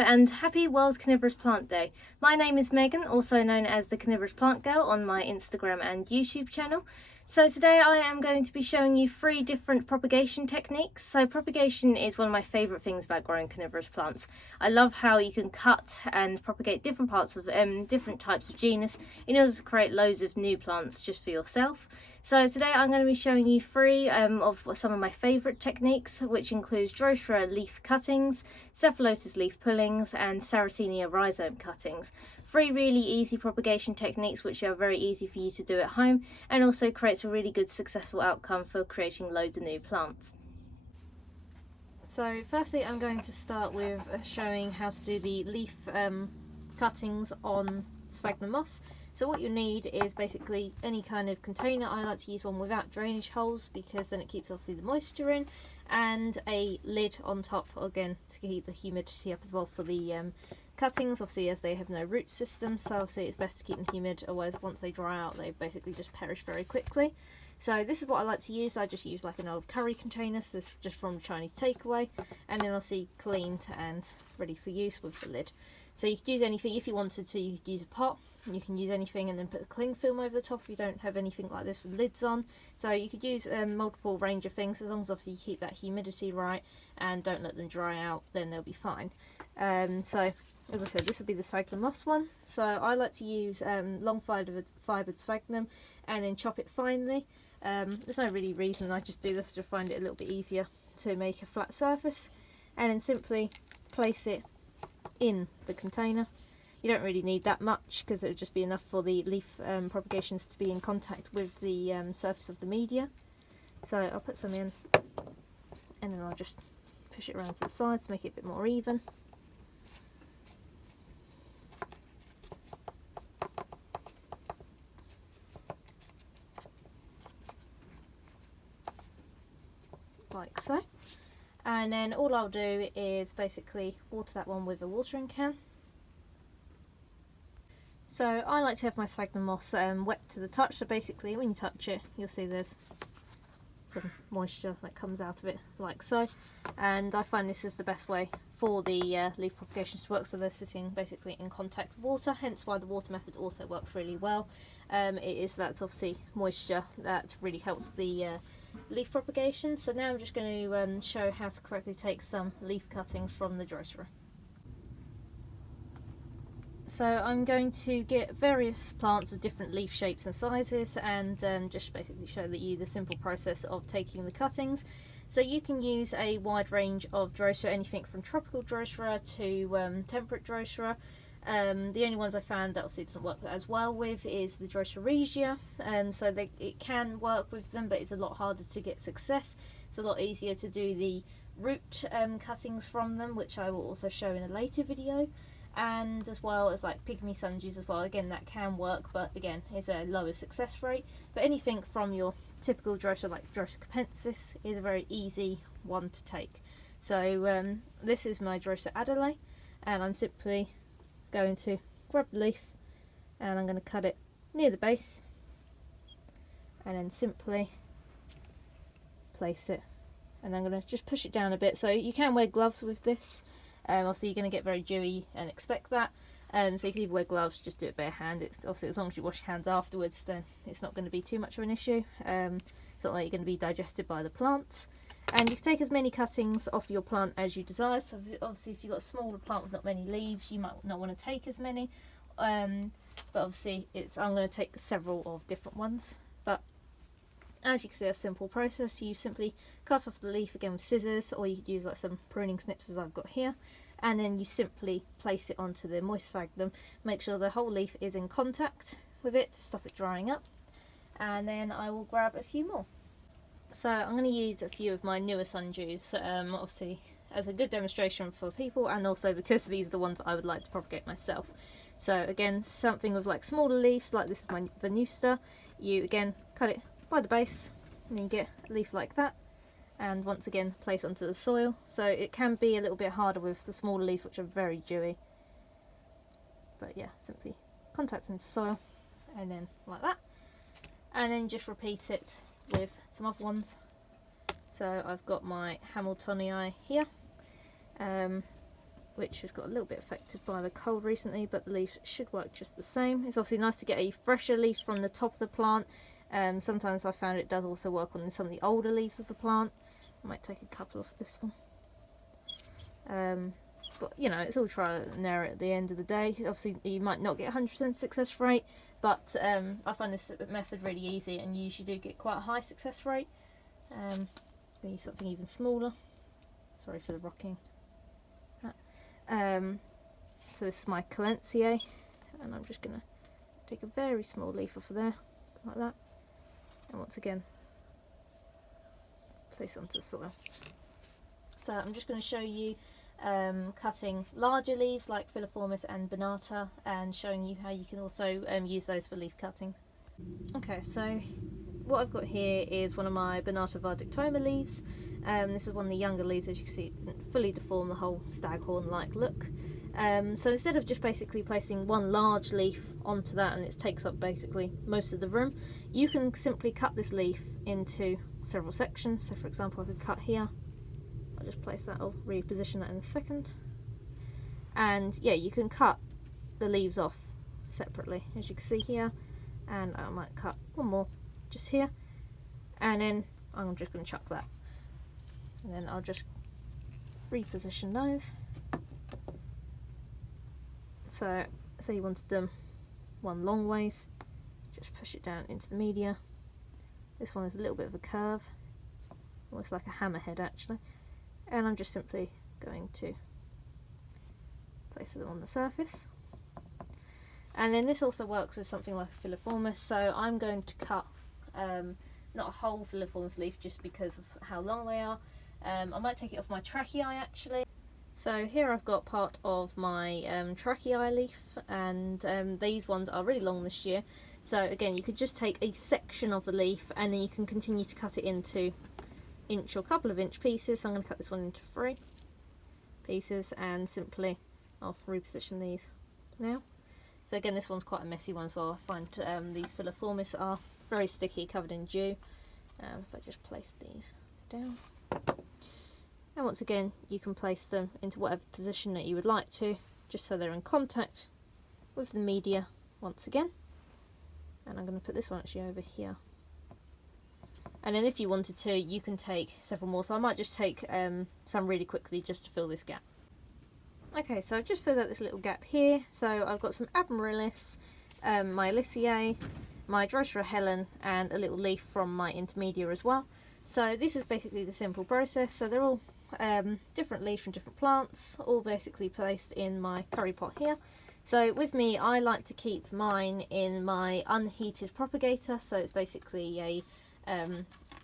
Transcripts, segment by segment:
and happy World Carnivorous Plant Day. My name is Megan, also known as the Carnivorous Plant Girl on my Instagram and YouTube channel. So today I am going to be showing you 3 different propagation techniques. So propagation is one of my favourite things about growing carnivorous plants. I love how you can cut and propagate different parts of different types of genus in order to create loads of new plants just for yourself. So today I'm going to be showing you 3 of some of my favourite techniques, which includes Drosera leaf cuttings, Cephalotus leaf pullings and Sarracenia rhizome cuttings. 3 really easy propagation techniques which are very easy for you to do at home and also creates a really good successful outcome for creating loads of new plants. So firstly I'm going to start with showing how to do the leaf cuttings on sphagnum moss. So what you need is basically any kind of container. I like to use one without drainage holes because then it keeps obviously the moisture in, and a lid on top again to keep the humidity up as well for the cuttings, obviously as they have no root system, so obviously it's best to keep them humid, otherwise once they dry out they basically just perish very quickly. So this is what I like to use. I just use like an old curry container, so this is just from Chinese takeaway, and then obviously cleaned and ready for use with the lid. So you could use anything. If you wanted to, you could use a pot, you can use anything and then put a cling film over the top if you don't have anything like this with lids on. So you could use multiple range of things, as long as obviously you keep that humidity right and don't let them dry out, then they'll be fine. So as I said, this would be the sphagnum moss one. So I like to use long fibred sphagnum and then chop it finely. There's no really reason, I just do this to find it a little bit easier to make a flat surface, and then simply place it in the container. You don't really need that much because it would just be enough for the leaf propagations to be in contact with the surface of the media. So I'll put some in and then I'll just push it around to the sides to make it a bit more even. Like so. And then all I'll do is basically water that one with a watering can. So I like to have my sphagnum moss wet to the touch, so basically when you touch it you'll see there's some moisture that comes out of it like so, and I find this is the best way for the leaf propagations to work, so they're sitting basically in contact with water, hence why the water method also works really well. It is that obviously moisture that really helps the leaf propagation. So now I'm just going to show how to correctly take some leaf cuttings from the Drosera. So I'm going to get various plants of different leaf shapes and sizes and just basically show you the simple process of taking the cuttings. So you can use a wide range of Drosera, anything from tropical Drosera to temperate Drosera. The only ones I found that obviously doesn't work as well with is the Drosera, so it can work with them, but it's a lot harder to get success. It's a lot easier to do the root cuttings from them, which I will also show in a later video, and as well as like pygmy sundews as well. Again, that can work, but again it's a lower success rate. But anything from your typical Drosera like Drosera capensis is a very easy one to take. So this is my Drosera Adelaide, and I'm simply going to grab the leaf and I'm going to cut it near the base and then simply place it, and I'm going to just push it down a bit. So you can wear gloves with this, obviously you're going to get very dewy and expect that, so you can either wear gloves, just do it bare hand. It's obviously as long as you wash your hands afterwards then it's not going to be too much of an issue. It's not like you're going to be digested by the plants. And you can take as many cuttings off your plant as you desire. So obviously if you've got a smaller plant with not many leaves, you might not want to take as many. But obviously I'm going to take several of different ones. But as you can see, a simple process. You simply cut off the leaf again with scissors, or you could use like some pruning snips as I've got here. And then you simply place it onto the moist sphagnum. Make sure the whole leaf is in contact with it to stop it drying up. And then I will grab a few more. So I'm going to use a few of my newer sundews, obviously as a good demonstration for people, and also because these are the ones that I would like to propagate myself. So again, something with like smaller leaves, like this is my Venusta, you again cut it by the base and then you get a leaf like that, and once again place onto the soil. So it can be a little bit harder with the smaller leaves which are very dewy, but yeah, simply contact into soil and then like that, and then just repeat it with some other ones. So I've got my Hamiltonii here, which has got a little bit affected by the cold recently, but the leaves should work just the same. It's obviously nice to get a fresher leaf from the top of the plant. Sometimes I found it does also work on some of the older leaves of the plant. I might take a couple off this one. But you know, it's all trial and error at the end of the day. Obviously you might not get 100% success rate, but I find this method really easy and you usually do get quite a high success rate. I'm going to use something even smaller. Sorry for the rocking. So this is my Calencia, and I'm just going to take a very small leaf off of there, like that, and once again place it onto the soil. So I'm just going to show you cutting larger leaves like Filiformis and Bonata, and showing you how you can also use those for leaf cuttings. Okay, so what I've got here is one of my Bonata vardictoma leaves. This is one of the younger leaves. As you can see, it didn't fully deform the whole staghorn-like look. So instead of just basically placing one large leaf onto that and it takes up basically most of the room, you can simply cut this leaf into several sections. So for example, I could cut here. I'll just place that, I'll reposition that in a second. And yeah, you can cut the leaves off separately, as you can see here. And I might cut one more just here. And then I'm just going to chuck that. And then I'll just reposition those. So, say you wanted them one long ways, just push it down into the media. This one is a little bit of a curve, almost like a hammerhead actually. And I'm just simply going to place them on the surface. And then this also works with something like a Filiformis, so I'm going to cut not a whole Filiformis leaf just because of how long they are. I might take it off my tracheae actually. So here I've got part of my tracheae leaf, and these ones are really long this year. So again, you could just take a section of the leaf and then you can continue to cut it into inch or couple of inch pieces. So I'm going to cut this one into 3 pieces and simply I'll reposition these now. So again, this one's quite a messy one as well. I find these Filiformis are very sticky, covered in dew. If I just place these down. And once again, you can place them into whatever position that you would like to, just so they're in contact with the media once again. And I'm going to put this one actually over here. And then if you wanted to, you can take several more. So I might just take some really quickly just to fill this gap. Okay, so I've just filled out this little gap here. So I've got some Amaryllis, my Aliciae, my Drosera Helen, and a little leaf from my Intermedia as well. So this is basically the simple process. So they're all different leaves from different plants, all basically placed in my curry pot here. So with me, I like to keep mine in my unheated propagator. So it's basically a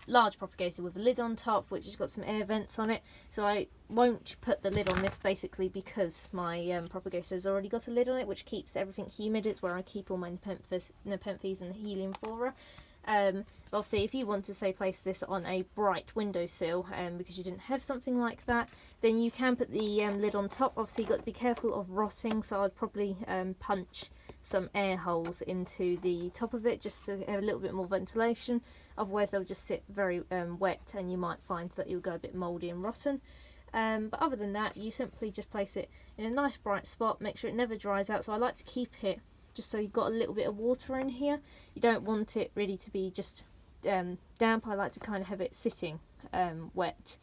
large propagator with a lid on top, which has got some air vents on it. So I won't put the lid on this basically because my propagator has already got a lid on it, which keeps everything humid. It's where I keep all my Nepenthes and the helium flora. Obviously, if you want to say place this on a bright windowsill because you didn't have something like that, then you can put the lid on top. Obviously, you've got to be careful of rotting, so I'd probably punch some air holes into the top of it just to have a little bit more ventilation. Otherwise, they'll just sit very wet and you might find that you'll go a bit mouldy and rotten. But other than that, you simply just place it in a nice bright spot, make sure it never dries out. So I like to keep it just so you've got a little bit of water in here. You don't want it really to be just damp. I like to kind of have it sitting wet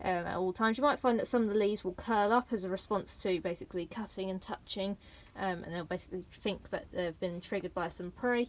at all times. You might find that some of the leaves will curl up as a response to basically cutting and touching, and they'll basically think that they've been triggered by some prey.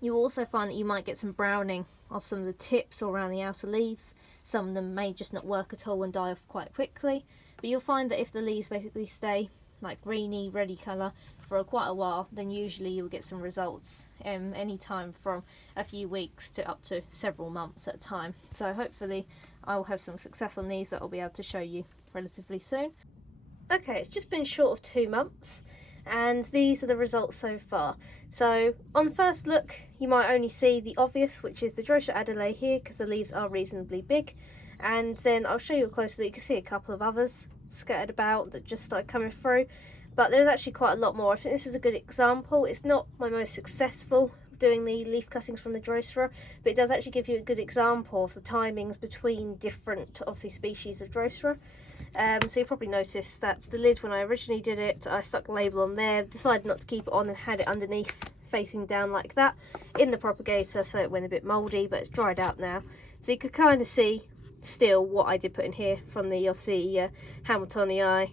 You'll also find that you might get some browning of some of the tips or around the outer leaves. Some of them may just not work at all and die off quite quickly, but you'll find that if the leaves basically stay like greeny, reddy colour for quite a while, then usually you'll get some results any time from a few weeks to up to several months at a time. So hopefully I will have some success on these that I'll be able to show you relatively soon. Okay, it's just been short of 2 months and these are the results so far. So on first look you might only see the obvious, which is the Drosera Adelaide here, because the leaves are reasonably big, and then I'll show you closer that you can see a couple of others scattered about that just started coming through, but there's actually quite a lot more. I think this is a good example. It's not my most successful doing the leaf cuttings from the Drosera, but it does actually give you a good example of the timings between different obviously species of Drosera. So you probably noticed that's the lid. When I originally did it, I stuck the label on there, decided not to keep it on and had it underneath facing down like that in the propagator, so it went a bit mouldy, but it's dried out now. So you could kind of see still what I did put in here from the obviously Hamiltonii,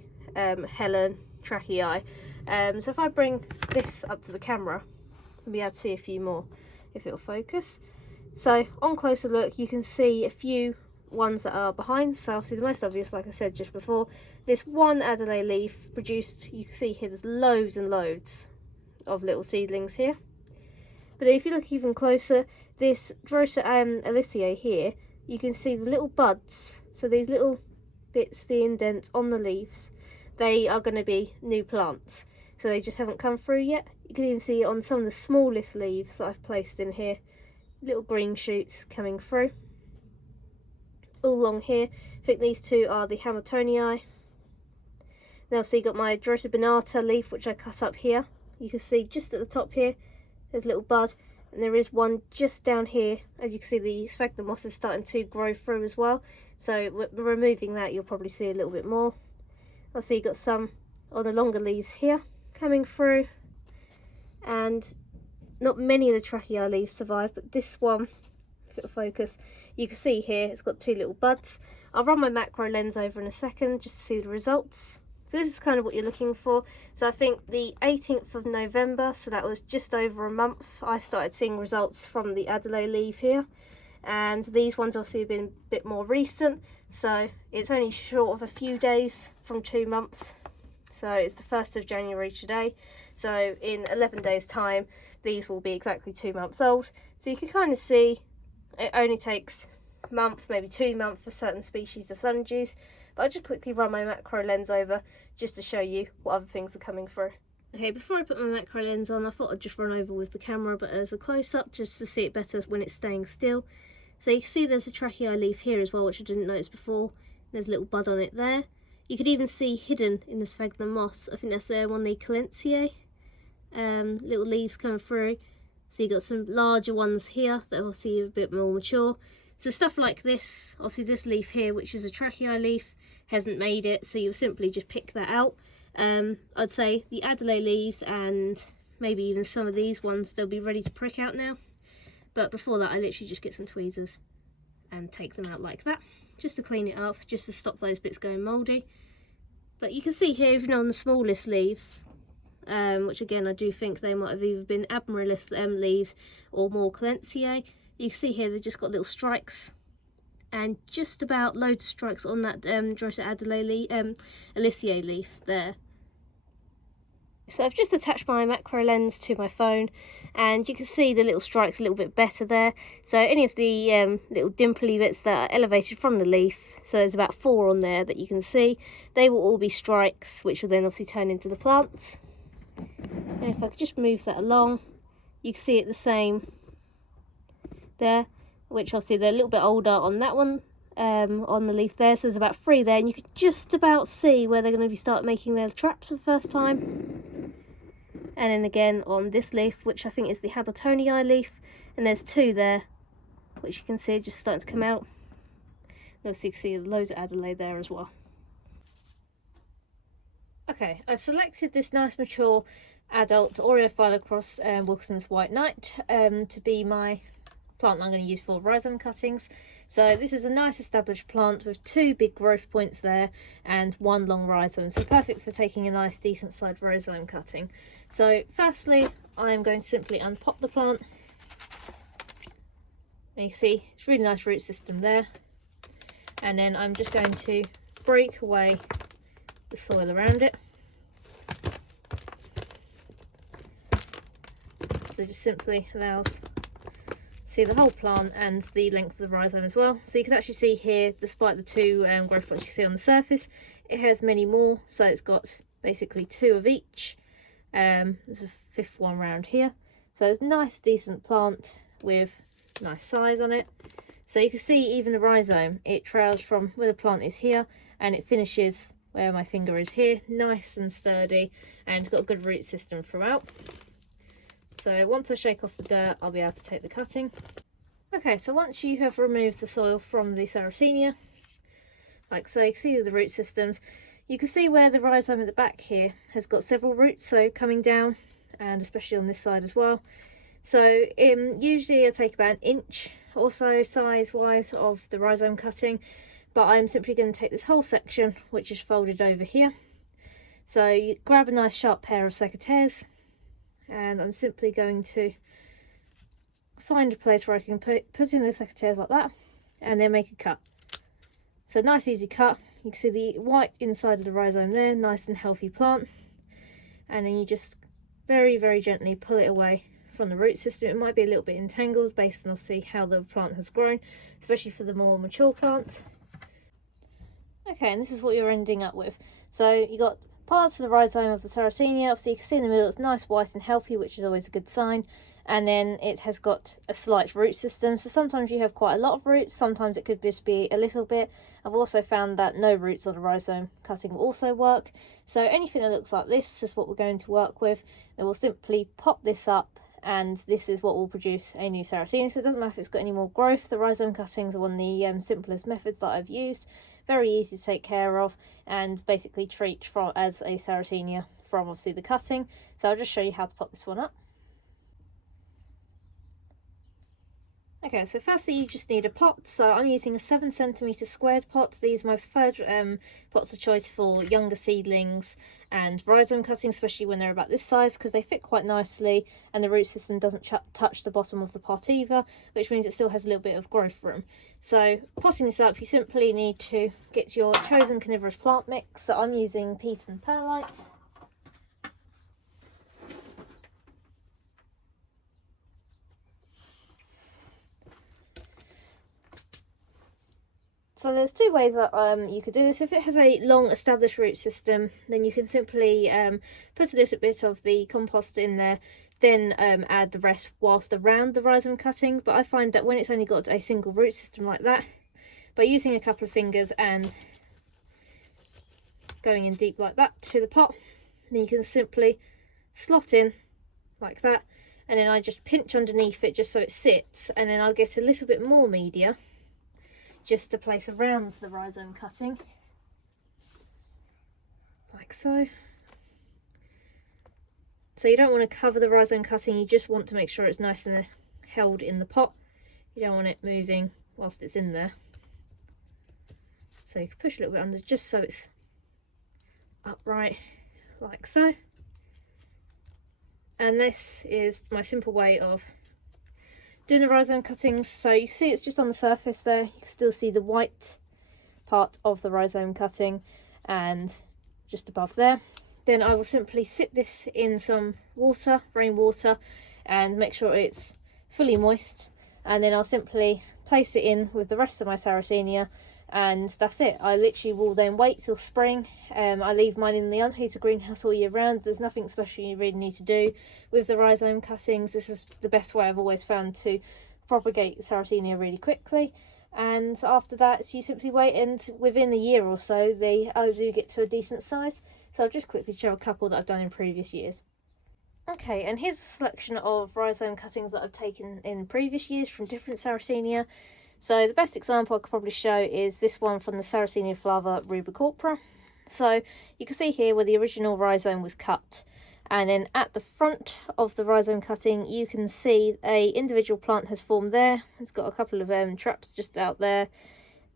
Helen, Trachei. So if I bring this up to the camera, we'll be able to see a few more if it'll focus. So on closer look, you can see a few ones that are behind. So obviously the most obvious, like I said just before, this one Adelaide leaf produced, you can see here there's loads and loads of little seedlings here. But if you look even closer, this Drosera here, you can see the little buds. So these little bits, the indents on the leaves, they are going to be new plants. So they just haven't come through yet. You can even see on some of the smallest leaves that I've placed in here, little green shoots coming through. All along here, I think these two are the Hamiltonii. Now so you got my Drosera leaf, which I cut up here. You can see just at the top here, there's a little bud, and there is one just down here. As you can see, the sphagnum moss is starting to grow through as well. So removing that, you'll probably see a little bit more. I'll see you got some on the longer leaves here coming through, and not many of the Trachei leaves survive, but this one, if it'll focus, you can see here it's got two little buds. I'll run my macro lens over in a second just to see the results. But this is kind of what you're looking for. So I think the 18th of November, so that was just over a month, I started seeing results from the Adelaide leaf here. And these ones obviously have been a bit more recent, so it's only short of a few days from 2 months. So it's the 1st of January today. So in 11 days time, these will be exactly 2 months old. So you can kind of see it only takes a month, maybe 2 months for certain species of sundews. But I'll just quickly run my macro lens over just to show you what other things are coming through. Okay, before I put my macro lens on, I thought I'd just run over with the camera, but as a close-up, just to see it better when it's staying still. So you can see there's a Trachei leaf here as well, which I didn't notice before. There's a little bud on it there. You could even see hidden in the sphagnum moss, I think that's one of the Calentiae, little leaves coming through. So you've got some larger ones here that are obviously a bit more mature. So stuff like this, obviously this leaf here, which is a Trachei leaf, hasn't made it, so you'll simply just pick that out. I'd say the Adelaide leaves and maybe even some of these ones, they'll be ready to prick out now. But before that, I literally just get some tweezers and take them out like that, just to clean it up, just to stop those bits going mouldy. But you can see here, even on the smallest leaves, which again I do think they might have either been Admiralis leaves or more Calentiae, you can see here they've just got little strikes, and just about loads of strikes on that Drosera Adelaide leaf there. So I've just attached my macro lens to my phone, and you can see the little strikes a little bit better there. So any of the little dimply bits that are elevated from the leaf, so there's about 4 on there that you can see, they will all be strikes, which will then obviously turn into the plants. And if I could just move that along, you can see it the same there, which obviously they're a little bit older on that one, on the leaf there. So there's about 3 there, and you can just about see where they're going to be start making their traps for the first time. And then again on this leaf, which I think is the Hamiltonii leaf, and there's 2 there, which you can see just starting to come out. And also you can see loads of Adelaide there as well. Okay, I've selected this nice mature adult Oreophyllocross Wilson's White Knight to be my plant I'm going to use for rhizome cuttings. So this is a nice established plant with 2 big growth points there and 1 long rhizome, so perfect for taking a nice decent sized rhizome cutting. So firstly, I'm going to simply unpop the plant, and you can see it's a really nice root system there, and then I'm just going to break away the soil around it. So just simply allows see the whole plant and the length of the rhizome as well. So you can actually see here, despite the 2 growth points you see on the surface, it has many more. So it's got basically 2 of each. There's a 5th one around here. So it's a nice decent plant with nice size on it. So you can see even the rhizome, it trails from where the plant is here and it finishes where my finger is here, nice and sturdy, and got a good root system throughout. So once I shake off the dirt, I'll be able to take the cutting. Okay, so once you have removed the soil from the Sarracenia, like so. You can see the root systems. You can see where the rhizome at the back here has got several roots, so coming down, and especially on this side as well. So usually I take about 1 inch or so size wise of the rhizome cutting, but I'm simply going to take this whole section, which is folded over here. So you grab a nice sharp pair of secateurs, and I'm simply going to find a place where I can put in the secateurs like that, and then make a cut. So nice easy cut. You can see the white inside of the rhizome there, nice and healthy plant, and then you just very, very gently pull it away from the root system. It might be a little bit entangled based on obviously how the plant has grown, especially for the more mature plants. Okay, and this is what you're ending up with. So you got parts of the rhizome of the Sarracenia. Obviously you can see in the middle it's nice, white and healthy, which is always a good sign. And then it has got a slight root system, so sometimes you have quite a lot of roots, sometimes it could just be a little bit. I've also found that no roots on the rhizome cutting will also work. So anything that looks like this is what we're going to work with. And we'll simply pop this up, and this is what will produce a new Sarracenia. So it doesn't matter if it's got any more growth. The rhizome cuttings are one of the simplest methods that I've used. Very easy to take care of, and basically treat as a Sarracenia from obviously the cutting. So I'll just show you how to pop this one up. Okay, so firstly you just need a pot. So I'm using a 7cm squared pot. These are my preferred pots of choice for younger seedlings and rhizome cutting, especially when they're about this size, because they fit quite nicely and the root system doesn't touch the bottom of the pot either, which means it still has a little bit of growth room. So potting this up, you simply need to get your chosen carnivorous plant mix. So I'm using peat and perlite. So there's two ways that you could do this. If it has a long established root system, then you can simply put a little bit of the compost in there, then add the rest whilst around the rhizome cutting. But I find that when it's only got a single root system like that, by using a couple of fingers and going in deep like that to the pot, then you can simply slot in like that, and then I just pinch underneath it just so it sits, and then I'll get a little bit more media just to place around the rhizome cutting, like so. So you don't want to cover the rhizome cutting, you just want to make sure it's nice and held in the pot. You don't want it moving whilst it's in there. So you can push a little bit under just so it's upright, like so. And this is my simple way of doing the rhizome cuttings. So you see it's just on the surface there, you can still see the white part of the rhizome cutting and just above there. Then I will simply sit this in some water, rainwater, and make sure it's fully moist, and then I'll simply place it in with the rest of my Sarracenia, and that's it. I literally will then wait till spring. I leave mine in the unheated greenhouse all year round. There's nothing special you really need to do with the rhizome cuttings. This is the best way I've always found to propagate Sarracenia really quickly. And after that you simply wait, and within a year or so they do get to a decent size. So I'll just quickly show a couple that I've done in previous years. Okay, and here's a selection of rhizome cuttings that I've taken in previous years from different Sarracenia. So the best example I could probably show is this one from the Sarracenia flava rubicorpora. So you can see here where the original rhizome was cut, and then at the front of the rhizome cutting you can see a individual plant has formed there. It's got a couple of traps just out there,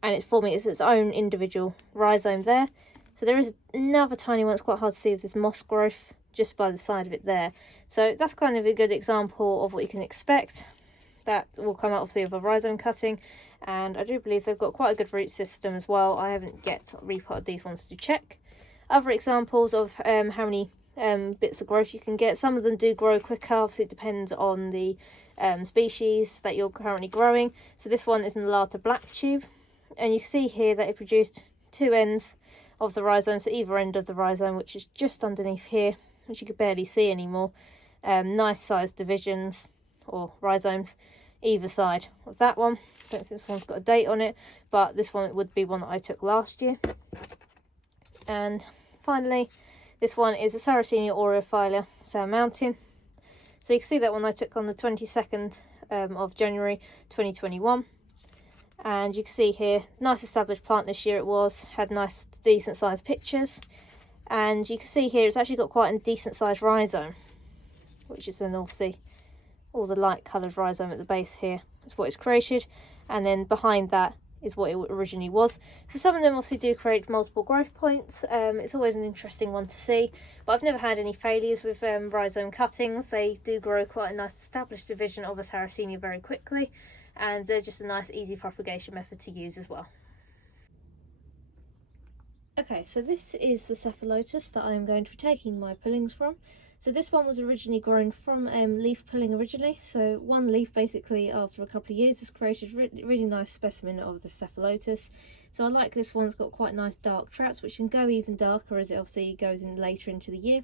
and it's forming its own individual rhizome there. So there is another tiny one. It's quite hard to see with this moss growth just by the side of it there. So that's kind of a good example of what you can expect. That will come out obviously of a rhizome cutting, and I do believe they've got quite a good root system as well. I haven't yet repotted these ones to check. Other examples of how many bits of growth you can get. Some of them do grow quicker, obviously it depends on the species that you're currently growing. So this one is an Alata black tube, and you can see here that it produced two ends of the rhizome, so either end of the rhizome, which is just underneath here, which you could barely see anymore. Nice sized divisions or rhizomes either side of that one. I don't think this one's got a date on it, but this one would be one that I took last year. And finally, this one is a Sarracenia aureophylla Sour Mountain. So you can see that one I took on the 22nd of January 2021. And you can see here, nice established plant this year it was, had nice decent sized pictures. And you can see here it's actually got quite a decent sized rhizome, which is then obviously all the light coloured rhizome at the base here. That's what it's created. And then behind that is what it originally was. So some of them obviously do create multiple growth points. It's always an interesting one to see, but I've never had any failures with rhizome cuttings. They do grow quite a nice established division of a Sarracenia very quickly, and they're just a nice easy propagation method to use as well. Okay, so this is the Cephalotus that I'm going to be taking my pullings from. So this one was originally grown from leaf pulling originally. So one leaf basically after a couple of years has created a really nice specimen of the Cephalotus. So I like this one, it's got quite nice dark traps which can go even darker as it obviously goes in later into the year.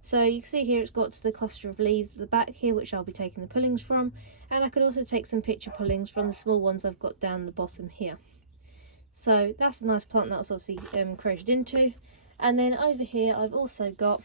So you can see here it's got the cluster of leaves at the back here which I'll be taking the pullings from, and I could also take some picture pullings from the small ones I've got down the bottom here. So that's a nice plant that's obviously created into. And then over here I've also got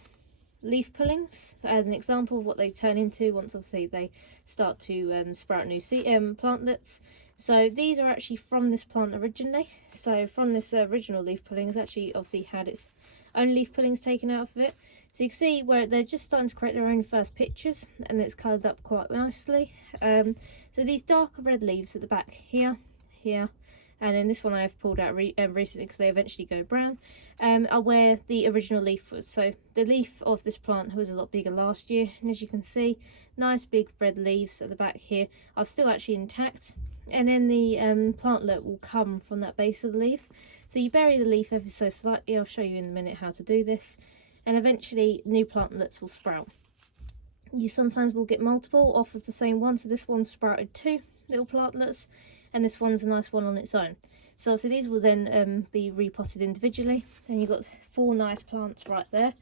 leaf pullings as an example of what they turn into once obviously they start to sprout new plantlets. So these are actually from this plant originally. So from this original leaf pulling, it's actually obviously had its own leaf pullings taken out of it. So you can see where they're just starting to create their own first pictures, and it's coloured up quite nicely. So these darker red leaves at the back here, and then this one I've pulled out recently because they eventually go brown, are where the original leaf was. So the leaf of this plant was a lot bigger last year, and as you can see, nice big red leaves at the back here are still actually intact, and then the plantlet will come from that base of the leaf. So you bury the leaf ever so slightly, I'll show you in a minute how to do this, and eventually new plantlets will sprout. You sometimes will get multiple off of the same one, so this one sprouted 2 little plantlets, and this one's a nice one on its own. So these will then be repotted individually, and you've got 4 nice plants right there,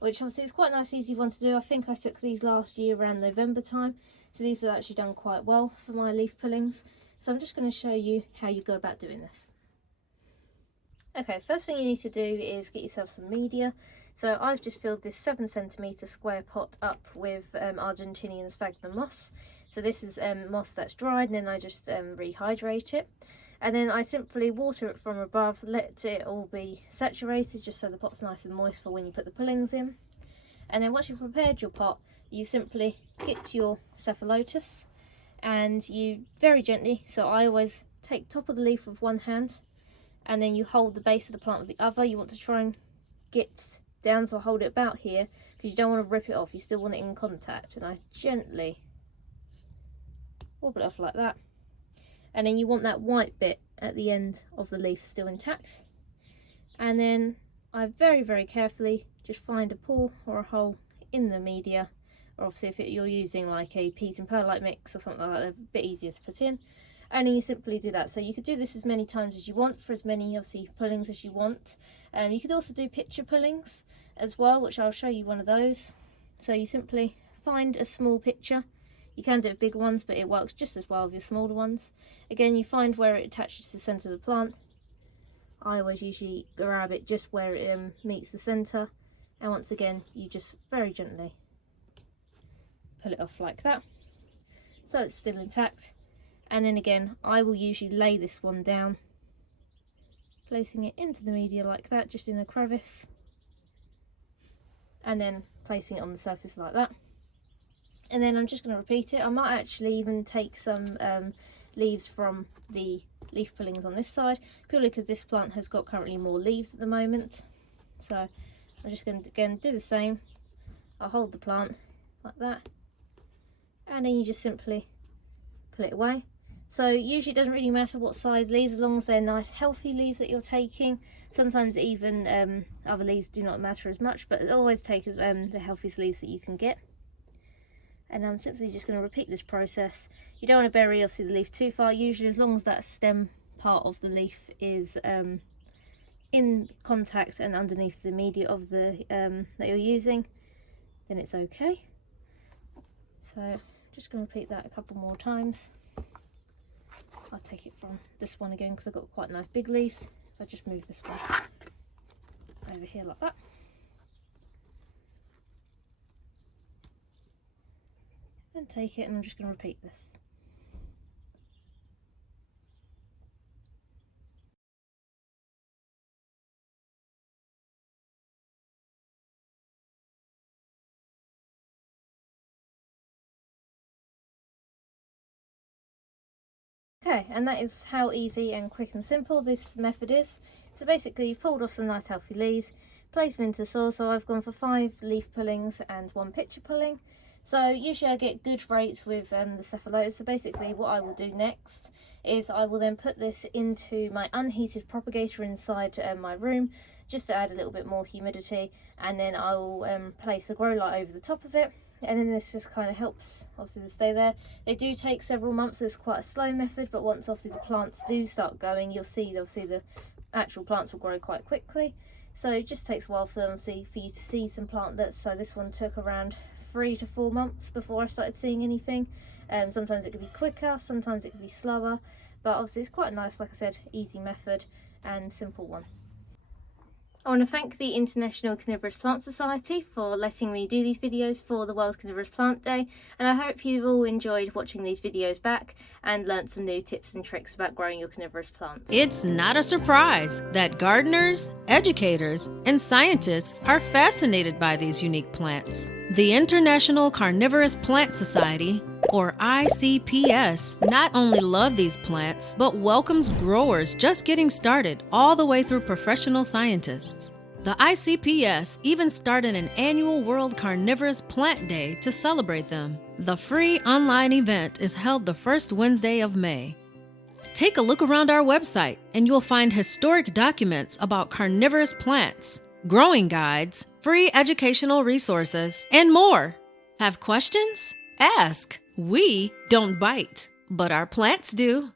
which obviously is quite a nice easy one to do. I think I took these last year around November time, so these have actually done quite well for my leaf pullings. So I'm just going to show you how you go about doing this. Okay, first thing you need to do is get yourself some media. So I've just filled this 7cm square pot up with Argentinian sphagnum moss. So this is moss that's dried, and then I just rehydrate it. And then I simply water it from above, let it all be saturated just so the pot's nice and moist for when you put the pullings in. And then once you've prepared your pot, you simply get your Cephalotus, and you very gently, so I always take top of the leaf with one hand, and then you hold the base of the plant with the other. You want to try and get down, so I hold it about here because you don't want to rip it off, you still want it in contact. And I gently wobble it off like that, and then you want that white bit at the end of the leaf still intact. And then I very carefully just find a pore or a hole in the media, or obviously if you're using like a peat and perlite mix or something like that, they're a bit easier to put in. And then you simply do that. So you could do this as many times as you want for as many obviously pullings as you want. You could also do picture pullings as well, which I'll show you one of those. So you simply find a small picture. You can do big ones, but it works just as well with your smaller ones. Again, you find where it attaches to the centre of the plant. I always usually grab it just where it meets the centre, and once again you just very gently pull it off like that, so it's still intact. And then again, I will usually lay this one down, placing it into the media like that, just in a crevice, and then placing it on the surface like that. And then I'm just going to repeat it. I might actually even take some leaves from the leaf pullings on this side, purely because this plant has got currently more leaves at the moment. So I'm just going to again do the same. I'll hold the plant like that, and then you just simply pull it away. So usually it doesn't really matter what size leaves, as long as they're nice healthy leaves that you're taking. Sometimes even other leaves do not matter as much, but always take the healthiest leaves that you can get. And I'm simply just going to repeat this process. You don't want to bury obviously the leaf too far. Usually as long as that stem part of the leaf is in contact and underneath the media of the that you're using, then it's okay. So just going to repeat that a couple more times. I'll take it from this one again because I've got quite nice big leaves. I'll just move this one over here like that. And take it, and I'm just going to repeat this. Okay, and that is how easy and quick and simple this method is. So basically you've pulled off some nice healthy leaves, place them into soil. So I've gone for 5 leaf pullings and 1 pitcher pulling. So usually I get good rates with the Cephalotus. So basically what I will do next is I will then put this into my unheated propagator inside my room, just to add a little bit more humidity, and then I will place a grow light over the top of it, and then this just kind of helps obviously to stay there. They do take several months, so it's quite a slow method, but once obviously the plants do start going, you'll see obviously the actual plants will grow quite quickly. So it just takes a while for them for you to see some plantlets. So this one took around 3 to 4 months before I started seeing anything. Sometimes it could be quicker, sometimes it could be slower, but obviously it's quite a nice, like I said, easy method and simple one. I want to thank the International Carnivorous Plant Society for letting me do these videos for the World Carnivorous Plant Day, and I hope you've all enjoyed watching these videos back and learnt some new tips and tricks about growing your carnivorous plants. It's not a surprise that gardeners, educators, and scientists are fascinated by these unique plants. The International Carnivorous Plant Society, or ICPS, not only love these plants, but welcomes growers just getting started all the way through professional scientists. The ICPS even started an annual World Carnivorous Plant Day to celebrate them. The free online event is held the first Wednesday of May. Take a look around our website and you'll find historic documents about carnivorous plants, growing guides, free educational resources, and more. Have questions? Ask. We don't bite, but our plants do.